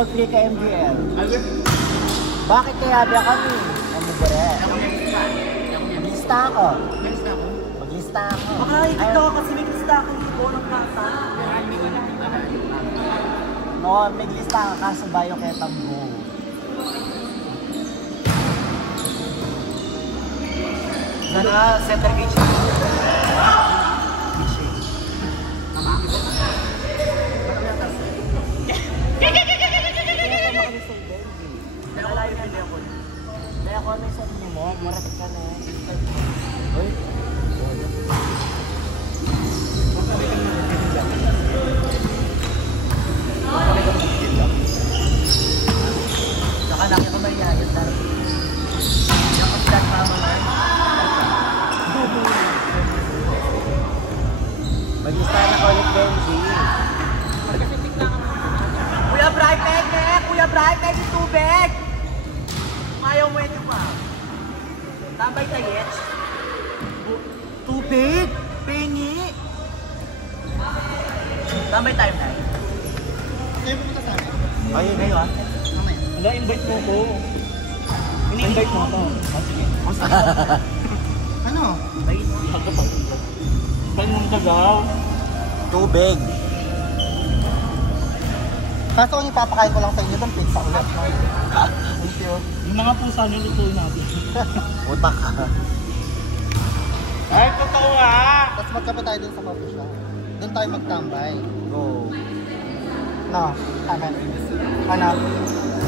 mag-play ka MGL. Bakit kaya ba kami? Ano ba rin? Maglista ako. Maglista ako. Baka ito kasi may lista akong ipo ng kasa. No, may lista ka kaso bayo kaya tambo. Sana center cage. Kaya ako may sabi mo, marating ka na. Uy. Saka laki ko may yayat dahil. Yung update mama na. Mag-lista na ko ulit, Benji. Kuya Bray, peke! Kuya Bray, peke tubig! Ayaw mo ito pa. Tambay tayet. Tubig? Pengi? Tambay tayo na. Kayo pumunta sa akin? Ayun, ngayon ah. Wala, invite mo ko. Invite mo ko. Sige. Ano? Ay, pagkapag. Ganun ka daw. Tubig. Kaso kung ipapakain ko lang sa inyo doon, pizza ulit. Thank you. Yung mga pusa nyo, lutuin natin. Utak ka. Ay, totoo nga! Tapos magkape tayo dun sa coffee shop. Doon tayo magtambay. Go. No, ano? Ano?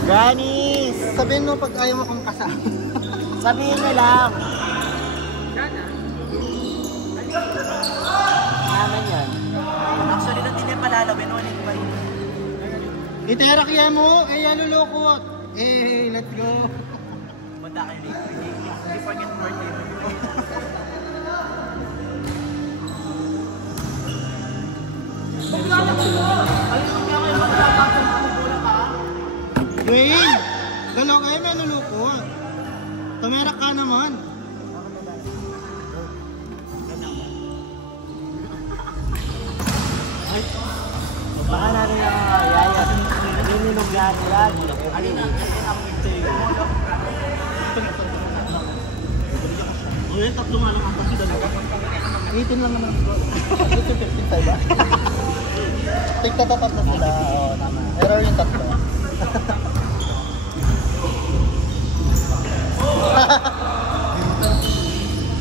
Ganis! Sabihin mo pag ayaw mo kong kasama. Sabihin mo lang. Naman yan. Actually, lang din yung palalawin. Ulit pa rin. Itera kaya mo, lulukot. Let's go. Manda kayo nito. Hindi forget birthday. Dwayne! Galaw kayo, may lulukot. Tumerak ka naman. Baka natin yung yaya. Nininog yan yan. Uy, tatlo nga lang ang kasi dalawa. 18 lang naman. 15 tayo ba? Tigtatapat na sila. Oo, tama. Error yung tatlo.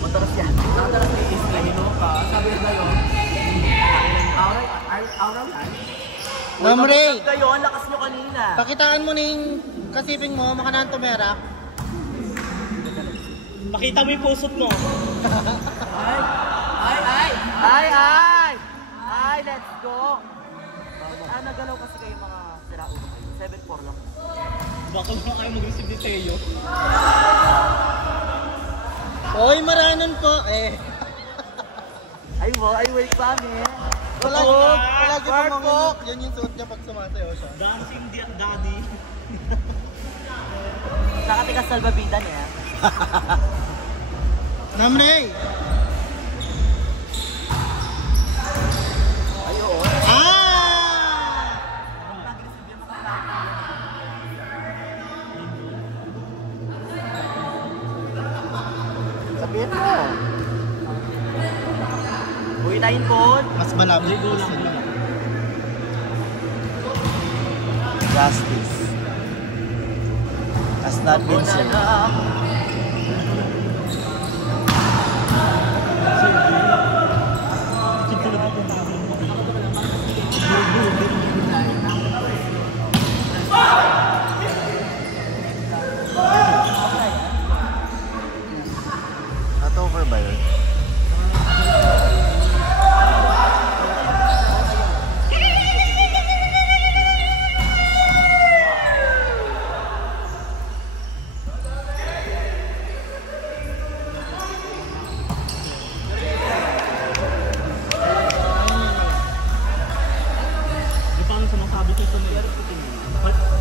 Mataras yan. Mataras ni Islahino ka. Sabi na yun. Aura yan. Namre! Kayo, ang lakas nyo kanina. Pakitaan mo na yung kasiping mo, makanaan tumerak. Pakita mo yung pusot mo. Ay, let's go. Nagalaw kasi kayo mga siraulo. 7-4 lang. Baka mo kayo mag-receive ni Teo. Oy, maranon po eh. Ay, wait pa, me. Palagi pa mga yan yung suot niya pag sumasayaw siya. Dancing daddy. Saka tikas salbabidan eh. Namre! Ayun. Sabihin mo. Uy, 9 po. Mas malabo ko sila. Justice has not been served. Not over ba yun?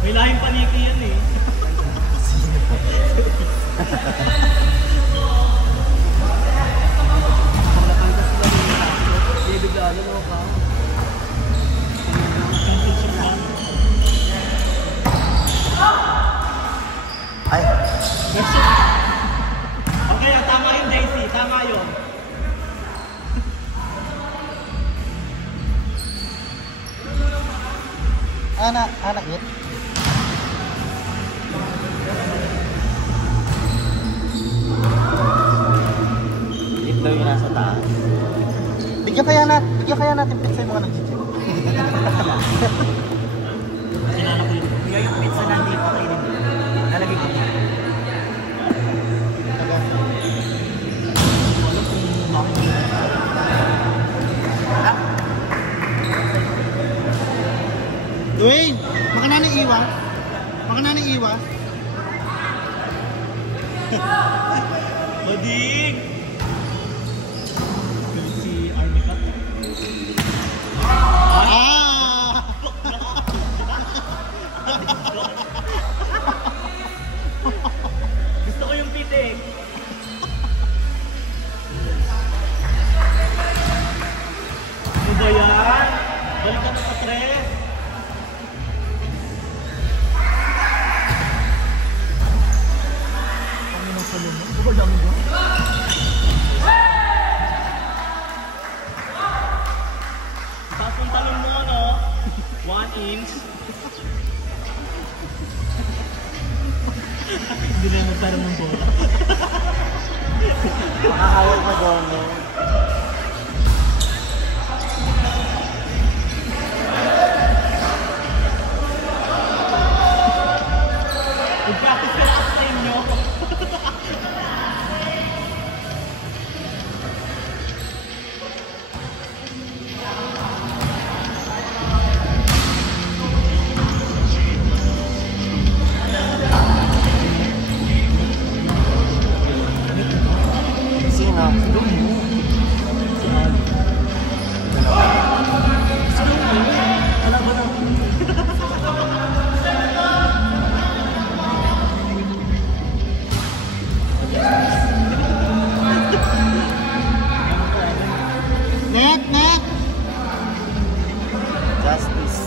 May lahing paniki yan eh. Okay, tama yung Daisy. Tama yun. Anak it. Lip daw yung nasa taas. Bigyan kaya natin pizza yung mga nag-gym. Sinala ko yun. Kaya yung pizza nandito kainin. Nalagay ko. Dwayne, makanani iwas? Makanani iwas? Oding! Si Army Cut. Ah! Gusto ko yung pitik. Ano ba yan? Balik ka na pa, Tres. Taas yung talon mo, ano? 1 inch. Hindi na magtarong ng bola. Makakawag na doon, no? Mag-practice ka lang sa inyo. Sino? Wala ba na? Net! Justice.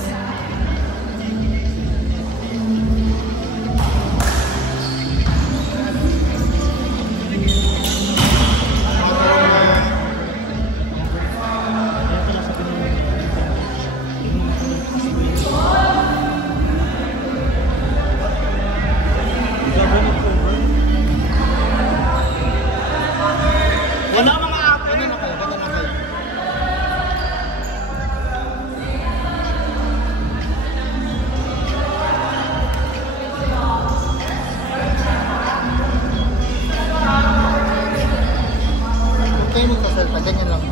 Wala mga ate. Ganyan na kayo. Huwag kayo magsasalta, ganyan lang.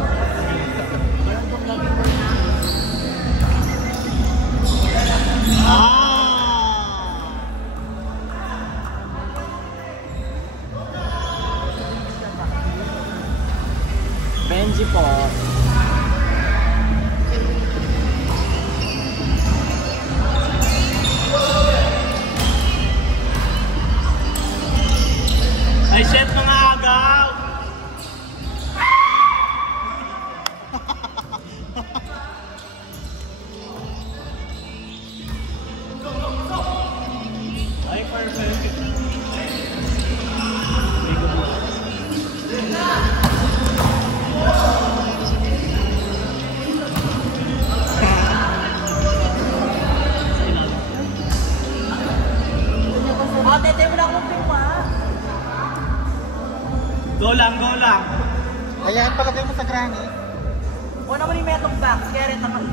Benji po. Ay, shit mga agaw! Ay, perfect. Tete mo na akong pingwa. Go lang. Ayan, palagay mo sa granny. O naman yung metong box, kaya rin naman.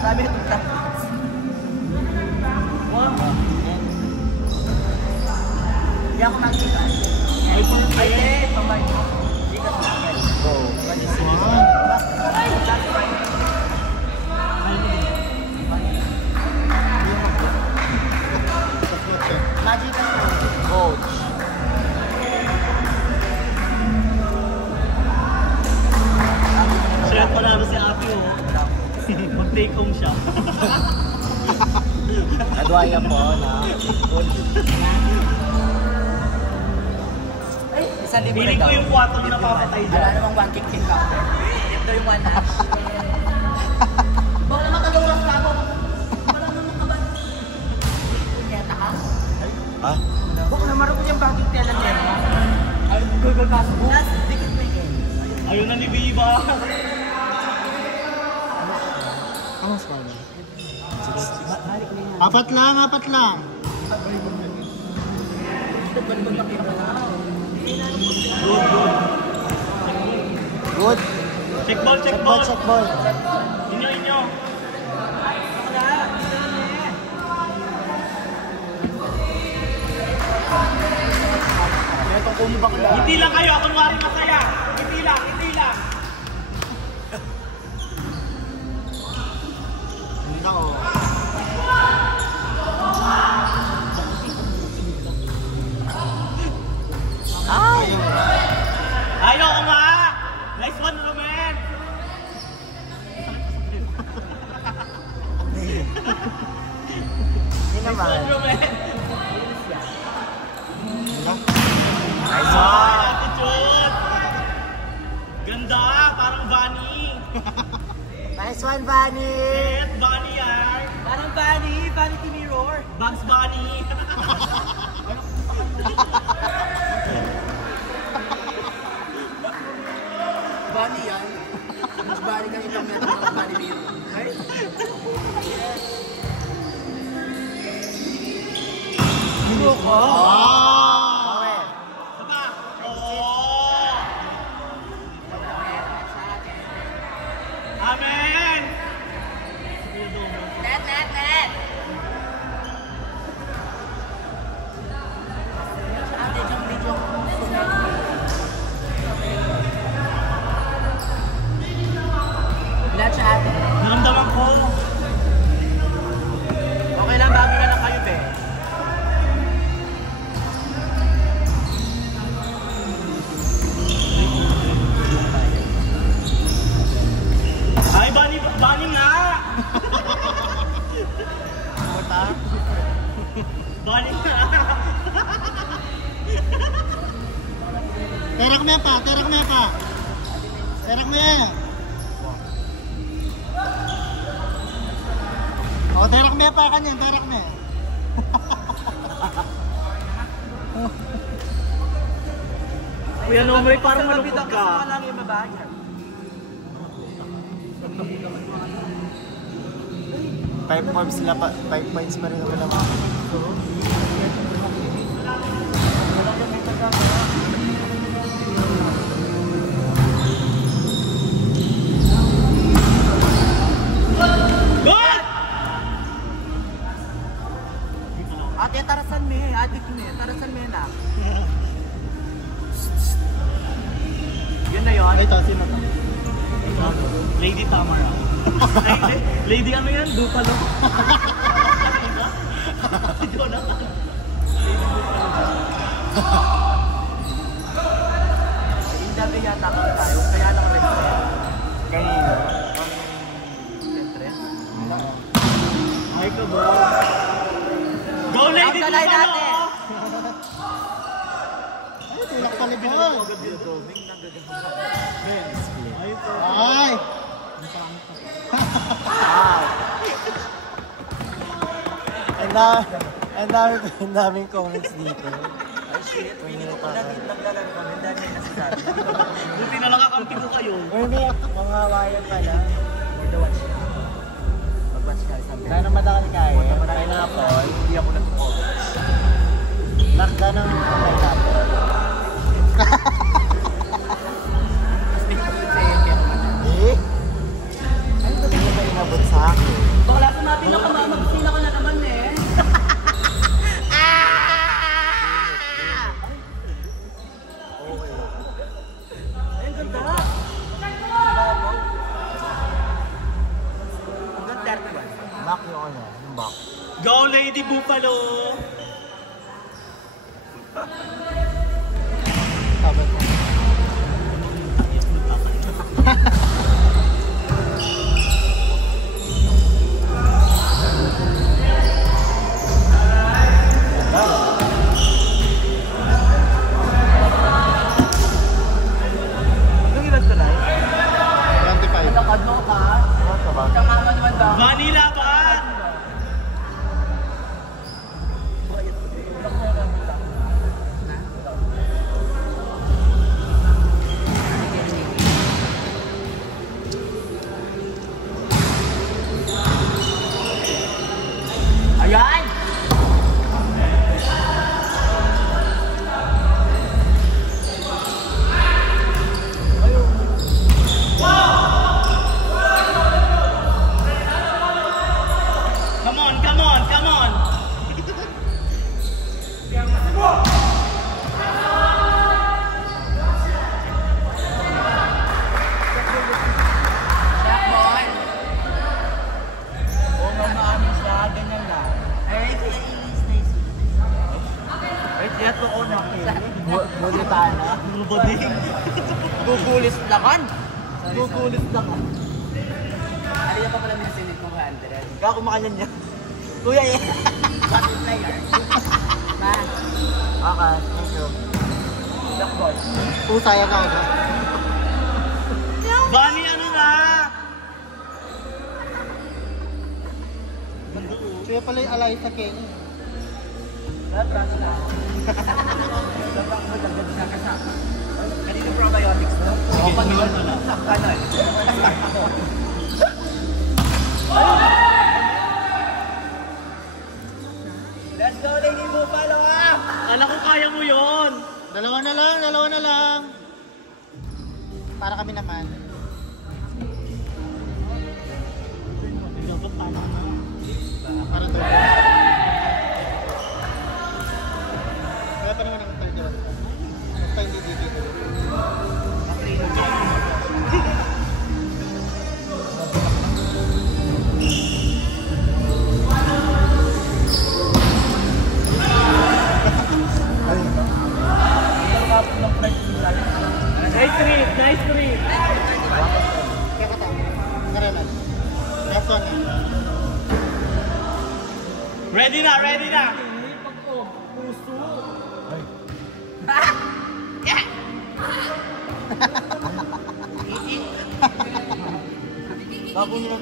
Sabi nito box. Wow. Hindi ako makita. Ay, perfect. Pambay. Hindi ka sumagay. Go. Ay, last one. Magic ka po. Coach. Share ko namin si Ate, oh. Mag-take home siya. Adwaya po na. Ay, isang libo na daw. Feeling ko yung 4 na papatay dyan. Wala namang 1 kick counter. Ito yung 1 hash. Baka naman kagawas ka ako. Wala naman kaban. Kunyata ka? Ha? Baka naman marunong niya bang bagong tela niya? Ay, gagagaso mo. Dikit na yun. Ayun na ni Viva. Ang mas pala. Apat lang. Good. Check ball. Inyo. Hindi lang kayo, kunwari masaya. Hindi lang. Hindi na ako. Ayaw, Uma! Nice one, Roman! Hindi naman. Roman! Nice Ay, attitude! Ganda, parang Bunny! Nice one, Bunny! Yes, Bunny yan! Parang Bunny to mirror. Bugs Bunny! Bunny yan. Mas Bunny kang itong meron ng Bunny mirror. Right? Wow! Saba! Oo! Amen! Net! Ate, video. Net siya ate. Naramdaman ko. Okay lang, bago na lang kayo, be. Ay, Bunny nga! Bunny nga! Terak mo yan pa. O, terak mo yan pa kanyan. Kuya Nomoy, parang malungkot ka. Wala lang yung mabayan. 5 points sila pa. 5 points pa rin naman naman. Good! Ate, tarasan me. Tarasan me na. Yun na yun. Ito, sino to? Lady Tamara. Lady ano yan? Dupalo. Si Jonathan. Indalga yata ako tayo. Kaya naka-restaurant. Kanino? Entrance. Ay ka ba? Go Lady Ang galay Dupalo! natin. Ay, tulak pala ba? Agad yung drawing. Nagaganda. Ay po. Ay! Ang daming comments dito. Ay shit. Pinig ko lang yung naglalaro kami. Dahil may nasasabi. Buti na lang kakampi ko kayo. Uy, hindi. Mga wire pala. Mag-watch ka. Mag-watch ka. Sana madakal kayo. Pineapple. Hindi ako nag-comment. Lakda ng pineapple. Eh? Ano ba din ba inabot sa akin? Bakla ko natin na kamamagsin ako na naman eh. Ay, ang ganda. Babaw. Hanggang 31. Back yung ano, yung back. Go Lady Bupalo! Sabi ko. Anong ilan ka na? 25. Nakadlo ka? Ano ba? Tama naman daw. Bunny laban! Ano? Buding. Gugulis lakan. Gugulis lakan. Ano yung pa pala minasinit mo 100? Kaya kumakalan niya. Kuya eh. Butterfly yan. Ma. Okay, thank you. Black boy. Pusaya ka agad. Bani ano na? Kaya pala yung alay sa Kenny. Sobrang na. Sobrang magagad na kasama. Kanino probiotics no? Oo, pag yun. Ano eh? Let's go, Lady Buffalo ah! Kala ko kaya mo yun! Dalawa na lang. Para kami naman. Para to. Kaya pa naman ang tayo. Basta hindi dito. Nice trip! Nice trip! Kaya ka tayo. Karalan. Last one. Ready na! Ready na!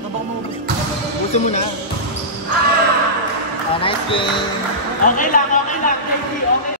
Tabang mo. Gusto mo na. Nice game. Okay lang, okay lang. Okay.